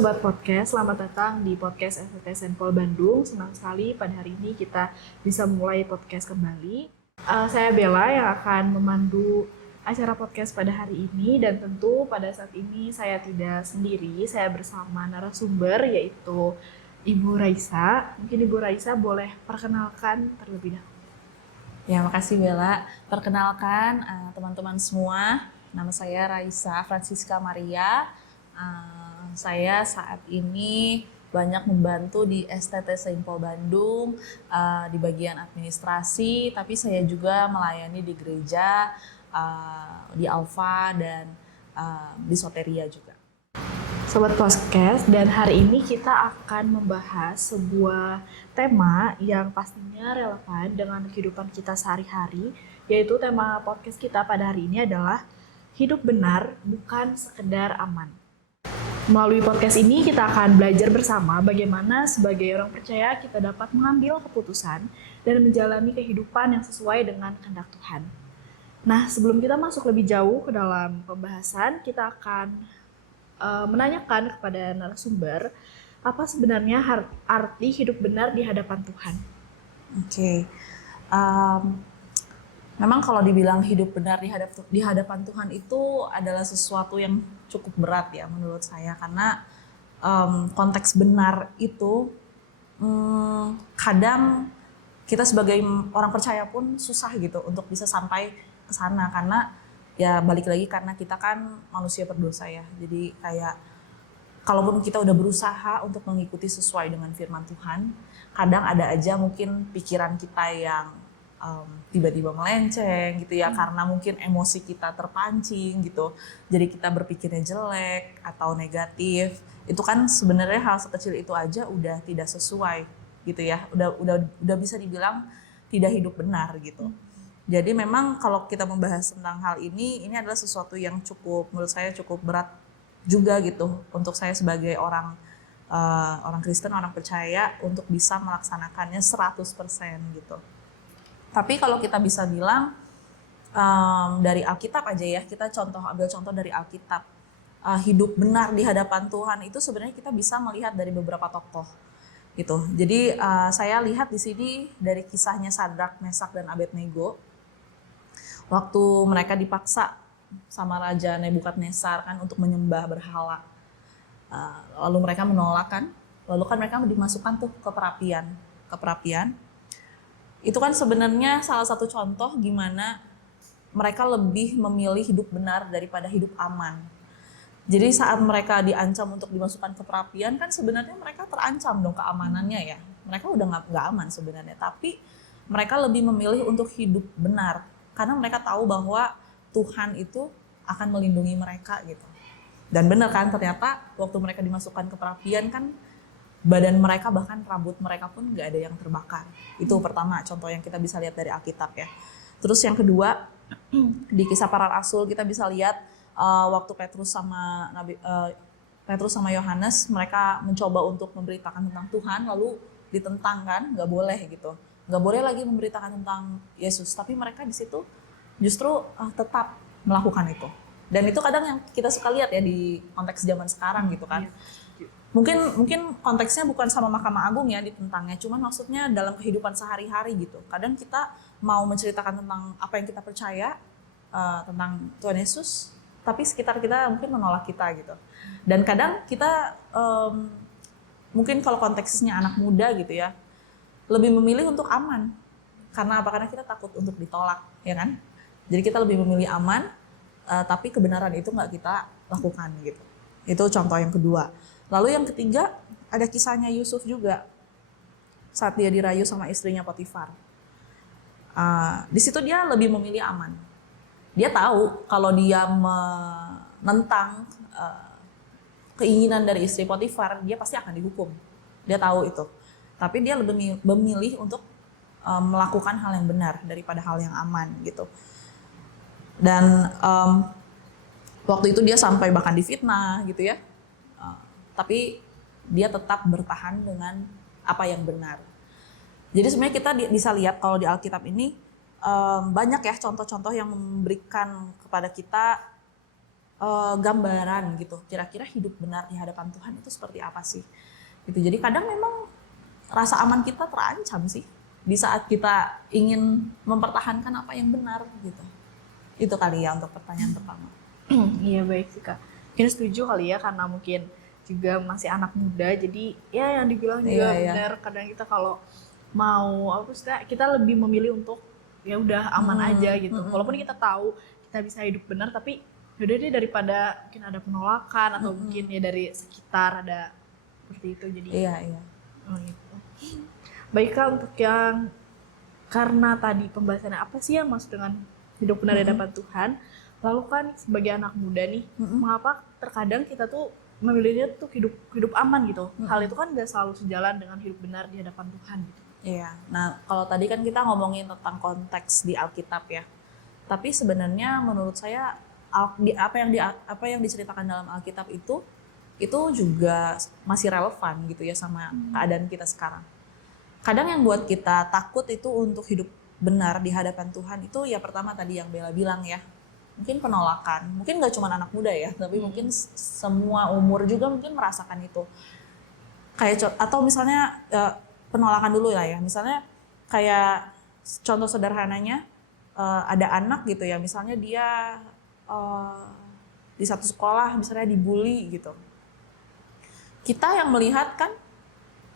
Sobat Podcast, selamat datang di podcast STT Senpol Bandung. Senang sekali pada hari ini kita bisa mulai podcast kembali. Saya Bella yang akan memandu acara podcast pada hari ini, dan tentu pada saat ini saya tidak sendiri, saya bersama narasumber yaitu Ibu Raisa. Mungkin Ibu Raisa boleh perkenalkan terlebih dahulu. Ya, makasih Bella. Perkenalkan teman-teman semua, nama saya Raisa Francisca Maria. Saya saat ini banyak membantu di STT Senpol Bandung di bagian administrasi, tapi saya juga melayani di gereja, di Alfa dan di Soteria juga. Sobat Podcast, dan hari ini kita akan membahas sebuah tema yang pastinya relevan dengan kehidupan kita sehari-hari, yaitu tema podcast kita pada hari ini adalah hidup benar bukan sekedar aman. Melalui podcast ini kita akan belajar bersama bagaimana sebagai orang percaya kita dapat mengambil keputusan dan menjalani kehidupan yang sesuai dengan kehendak Tuhan. Nah, sebelum kita masuk lebih jauh ke dalam pembahasan, kita akan menanyakan kepada narasumber apa sebenarnya arti hidup benar di hadapan Tuhan. Oke. Memang kalau dibilang hidup benar di hadapan Tuhan itu adalah sesuatu yang cukup berat ya menurut saya, karena konteks benar itu kadang kita sebagai orang percaya pun susah gitu untuk bisa sampai ke sana, karena ya balik lagi karena kita kan manusia berdosa ya. Jadi kayak kalaupun kita udah berusaha untuk mengikuti sesuai dengan firman Tuhan, kadang ada aja mungkin pikiran kita yang tiba-tiba melenceng gitu ya, karena mungkin emosi kita terpancing gitu, jadi kita berpikirnya jelek atau negatif. Itu kan sebenarnya hal sekecil itu aja udah tidak sesuai gitu ya, udah bisa dibilang tidak hidup benar gitu. Jadi memang kalau kita membahas tentang hal ini adalah sesuatu yang menurut saya cukup berat juga gitu untuk saya sebagai orang Kristen, orang percaya, untuk bisa melaksanakannya 100% gitu. Tapi kalau kita bisa bilang dari Alkitab aja ya, kita ambil contoh dari Alkitab. Hidup benar di hadapan Tuhan itu sebenarnya kita bisa melihat dari beberapa tokoh gitu. Jadi saya lihat di sini dari kisahnya Sadrak, Mesak, dan Abednego. Waktu mereka dipaksa sama Raja Nebukadnezar kan untuk menyembah berhala. Lalu mereka menolak kan. Lalu kan mereka dimasukkan tuh ke perapian. Itu kan sebenarnya salah satu contoh gimana mereka lebih memilih hidup benar daripada hidup aman. Jadi saat mereka diancam untuk dimasukkan ke perapian kan sebenarnya mereka terancam dong keamanannya ya. Mereka udah nggak aman sebenarnya, tapi mereka lebih memilih untuk hidup benar karena mereka tahu bahwa Tuhan itu akan melindungi mereka gitu. Dan benar kan, ternyata waktu mereka dimasukkan ke perapian kan badan mereka, bahkan rambut mereka pun nggak ada yang terbakar. Itu pertama contoh yang kita bisa lihat dari Alkitab ya. Terus yang kedua, di Kisah Para Rasul kita bisa lihat waktu Petrus sama Yohanes mereka mencoba untuk memberitakan tentang Tuhan, lalu ditentang kan, nggak boleh gitu, nggak boleh lagi memberitakan tentang Yesus. Tapi mereka di situ justru tetap melakukan itu. Dan itu kadang yang kita suka lihat ya di konteks zaman sekarang gitu kan. Mungkin konteksnya bukan sama Mahkamah Agung ya ditentangnya, cuman maksudnya dalam kehidupan sehari-hari gitu. Kadang kita mau menceritakan tentang apa yang kita percaya tentang Tuhan Yesus, tapi sekitar kita mungkin menolak kita gitu. Dan kadang kita mungkin kalau konteksnya anak muda gitu ya, lebih memilih untuk aman. Karena apa? Karena kita takut untuk ditolak, ya kan? Jadi kita lebih memilih aman, tapi kebenaran itu nggak kita lakukan gitu. Itu contoh yang kedua. Lalu yang ketiga, ada kisahnya Yusuf juga saat dia dirayu sama istrinya Potifar. Di situ dia lebih memilih aman. Dia tahu kalau dia menentang keinginan dari istri Potifar, dia pasti akan dihukum. Dia tahu itu. Tapi dia lebih memilih untuk melakukan hal yang benar daripada hal yang aman gitu. Dan waktu itu dia sampai bahkan difitnah gitu ya. Tapi dia tetap bertahan dengan apa yang benar. Jadi sebenarnya kita bisa lihat kalau di Alkitab ini banyak ya contoh-contoh yang memberikan kepada kita gambaran gitu. Kira-kira hidup benar di hadapan Tuhan itu seperti apa sih? Gitu. Jadi kadang memang rasa aman kita terancam sih di saat kita ingin mempertahankan apa yang benar gitu. Itu kali ya untuk pertanyaan pertama. Iya baik sih Kak. Mungkin setuju kali ya karena mungkin juga masih anak muda jadi ya yang dibilang juga Iya. benar. Kadang kita kalau mau apa sih kita lebih memilih untuk ya udah aman aja gitu. Walaupun kita tahu kita bisa hidup benar tapi yaudah deh daripada mungkin ada penolakan atau mungkin ya dari sekitar ada seperti itu jadi Iya. oh, gitu. Baik Kak, untuk yang karena tadi pembahasannya apa sih yang maksud dengan hidup benar di hadapan Tuhan, lalu kan sebagai anak muda nih, mengapa terkadang kita tuh memilihnya tuh hidup aman gitu. Hal itu kan gak selalu sejalan dengan hidup benar di hadapan Tuhan gitu. Iya. Nah, kalau tadi kan kita ngomongin tentang konteks di Alkitab ya. Tapi sebenarnya menurut saya apa yang diceritakan dalam Alkitab itu juga masih relevan gitu ya sama keadaan kita sekarang. Kadang yang buat kita takut itu untuk hidup benar di hadapan Tuhan itu ya pertama tadi yang Bella bilang ya. Mungkin penolakan, mungkin gak cuma anak muda ya, tapi mungkin semua umur juga mungkin merasakan itu. Kayak atau misalnya penolakan dulu lah ya, misalnya kayak contoh sederhananya ada anak gitu ya, misalnya dia di satu sekolah misalnya dibully gitu. Kita yang melihat kan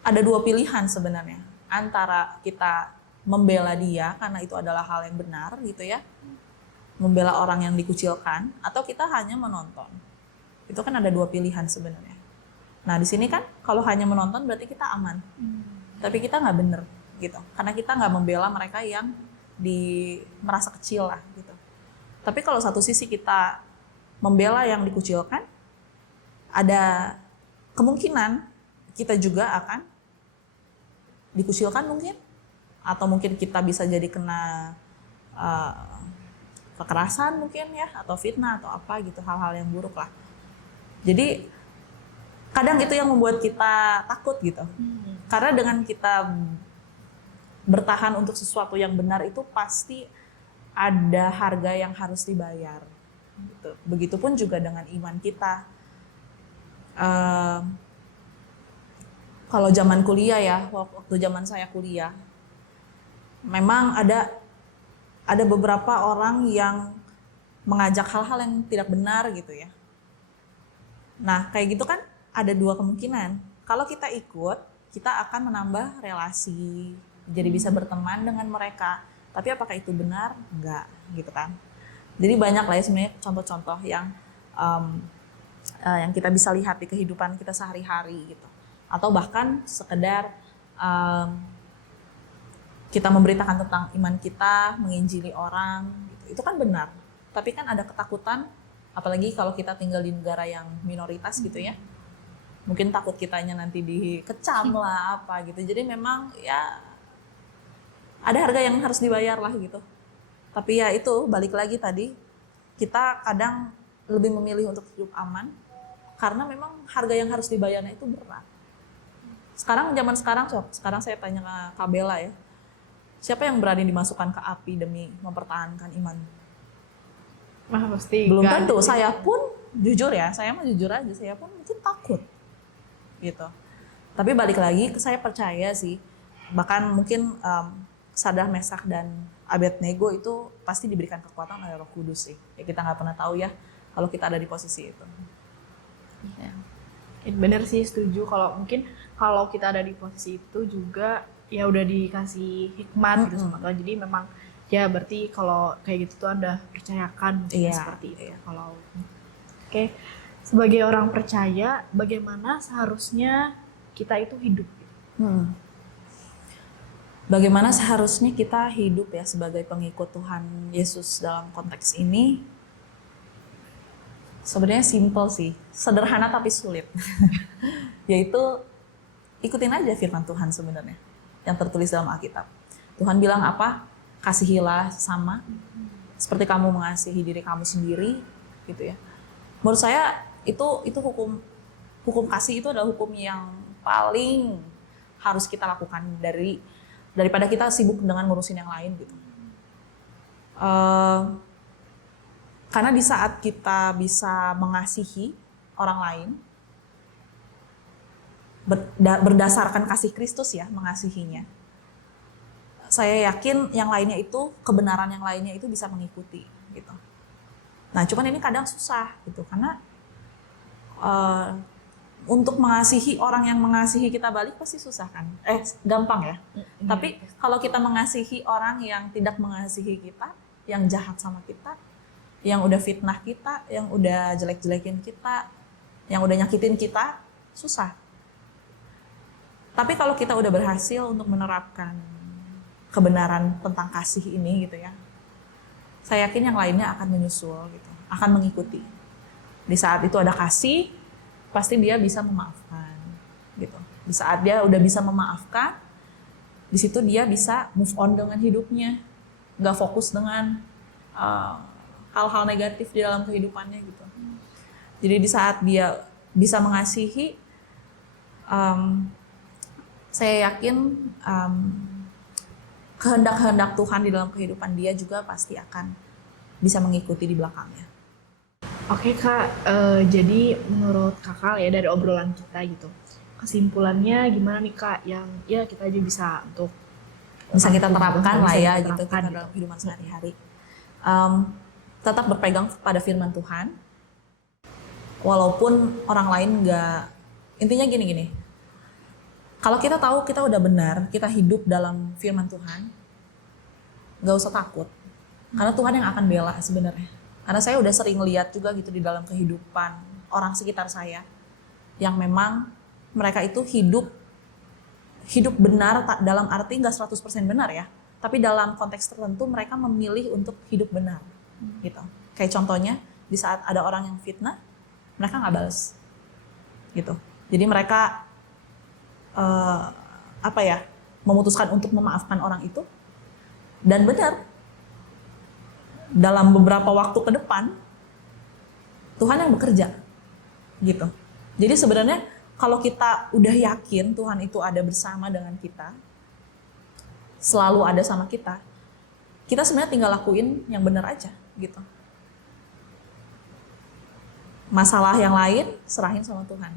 ada dua pilihan sebenarnya, antara kita membela dia karena itu adalah hal yang benar gitu ya, membela orang yang dikucilkan, atau kita hanya menonton. Itu kan ada dua pilihan sebenarnya. Nah di sini kan kalau hanya menonton berarti kita aman, tapi kita nggak bener gitu, karena kita nggak membela mereka yang merasa kecil lah gitu. Tapi kalau satu sisi kita membela yang dikucilkan, ada kemungkinan kita juga akan dikucilkan mungkin, atau mungkin kita bisa jadi kena kekerasan mungkin ya, atau fitnah atau apa gitu, hal-hal yang buruk lah. Jadi kadang itu yang membuat kita takut gitu. Karena dengan kita bertahan untuk sesuatu yang benar itu pasti ada harga yang harus dibayar. Gitu. Begitupun juga dengan iman kita. Kalau zaman kuliah ya, waktu zaman saya kuliah, memang ada beberapa orang yang mengajak hal-hal yang tidak benar gitu ya. Nah kayak gitu kan ada dua kemungkinan. Kalau kita ikut, kita akan menambah relasi, jadi bisa berteman dengan mereka. Tapi apakah itu benar? Enggak, gitu kan. Jadi banyak lah ya sebenarnya contoh-contoh yang kita bisa lihat di kehidupan kita sehari-hari gitu. Atau bahkan sekedar kita memberitakan tentang iman kita, menginjili orang, gitu. Itu kan benar. Tapi kan ada ketakutan, apalagi kalau kita tinggal di negara yang minoritas gitu ya. Mungkin takut kitanya nanti dikecam lah apa gitu. Jadi memang ya ada harga yang harus dibayar lah gitu. Tapi ya itu balik lagi tadi, kita kadang lebih memilih untuk hidup aman karena memang harga yang harus dibayarnya itu berat. Zaman sekarang saya tanya ke Kak Bella ya, siapa yang berani dimasukkan ke api demi mempertahankan iman? Pasti Belum tentu. Saya pun jujur ya, saya mah jujur aja, saya pun mungkin takut gitu. Tapi balik lagi, saya percaya sih, bahkan mungkin Sadrah, Mesak dan Abednego itu pasti diberikan kekuatan oleh Roh Kudus sih. Ya kita nggak pernah tahu ya kalau kita ada di posisi itu. Ya. Bener sih, setuju. Kalau kita ada di posisi itu juga ya udah dikasih hikmat gitu sama Tuhan. Jadi memang ya berarti kalau kayak gitu tuh Anda percayakan seperti itu. Kalau oke. Sebagai orang percaya, bagaimana seharusnya kita itu hidup? Bagaimana seharusnya kita hidup ya sebagai pengikut Tuhan Yesus dalam konteks ini? Sebenarnya simple sih, sederhana tapi sulit. Yaitu ikutin aja firman Tuhan sebenarnya yang tertulis dalam Alkitab. Tuhan bilang apa? Kasihilah sama seperti kamu mengasihi diri kamu sendiri, gitu ya. Menurut saya itu hukum kasih itu adalah hukum yang paling harus kita lakukan daripada kita sibuk dengan ngurusin yang lain gitu. Karena di saat kita bisa mengasihi orang lain, berdasarkan kasih Kristus ya, mengasihinya, saya yakin yang lainnya itu, kebenaran yang lainnya itu bisa mengikuti gitu. Nah, cuman ini kadang susah gitu, karena untuk mengasihi orang yang mengasihi kita balik pasti susah kan? Gampang ya. Tapi kalau kita mengasihi orang yang tidak mengasihi kita, yang jahat sama kita, yang udah fitnah kita, yang udah jelek-jelekin kita, yang udah nyakitin kita, susah. Tapi kalau kita udah berhasil untuk menerapkan kebenaran tentang kasih ini gitu ya, saya yakin yang lainnya akan menyusul gitu, akan mengikuti. Di saat itu ada kasih, pasti dia bisa memaafkan gitu. Di saat dia udah bisa memaafkan, di situ dia bisa move on dengan hidupnya, nggak fokus dengan hal-hal negatif di dalam kehidupannya gitu. Jadi di saat dia bisa mengasihi, saya yakin kehendak-kehendak Tuhan di dalam kehidupan dia juga pasti akan bisa mengikuti di belakangnya. Oke Kak, jadi menurut Kakak ya dari obrolan kita gitu, kesimpulannya gimana nih Kak yang ya kita aja bisa untuk Bisa kita terapkan lah ya kita gitu kita terapkan dalam kehidupan sehari-hari. Tetap berpegang pada firman Tuhan, walaupun orang lain nggak. Intinya gini, kalau kita tahu kita udah benar, kita hidup dalam firman Tuhan, nggak usah takut, karena Tuhan yang akan bela sebenarnya. Karena saya udah sering lihat juga gitu di dalam kehidupan orang sekitar saya, yang memang mereka itu hidup benar, dalam arti nggak 100% benar ya, tapi dalam konteks tertentu mereka memilih untuk hidup benar gitu. Kayak contohnya di saat ada orang yang fitnah, mereka nggak balas gitu. Jadi mereka memutuskan untuk memaafkan orang itu, dan benar dalam beberapa waktu ke depan Tuhan yang bekerja gitu. Jadi sebenarnya kalau kita udah yakin Tuhan itu ada bersama dengan kita, selalu ada sama kita sebenarnya tinggal lakuin yang benar aja gitu. Masalah yang lain serahin sama Tuhan.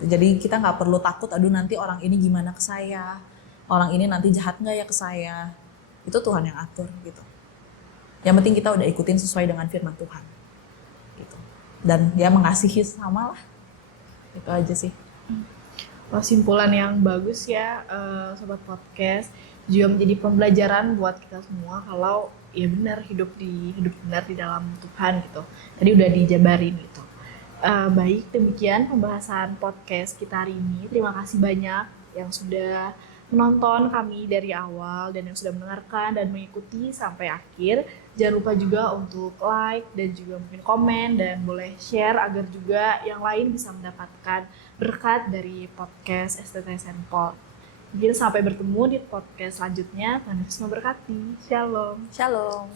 Jadi kita nggak perlu takut, aduh nanti orang ini gimana ke saya, orang ini nanti jahat nggak ya ke saya. Itu Tuhan yang atur gitu. Yang penting kita udah ikutin sesuai dengan firman Tuhan gitu. Dan ya mengasihi sama lah. Itu aja sih. Kesimpulan yang bagus ya Sobat Podcast, juga menjadi pembelajaran buat kita semua kalau ya benar hidup benar di dalam Tuhan gitu. Tadi udah dijabarin gitu. Baik, demikian pembahasan podcast kita hari ini. Terima kasih banyak yang sudah menonton kami dari awal dan yang sudah mendengarkan dan mengikuti sampai akhir. Jangan lupa juga untuk like dan juga mungkin komen dan boleh share agar juga yang lain bisa mendapatkan berkat dari podcast STT Saint Paul. Mungkin sampai bertemu di podcast selanjutnya. Tuhan Yesus memberkati. Shalom. Shalom.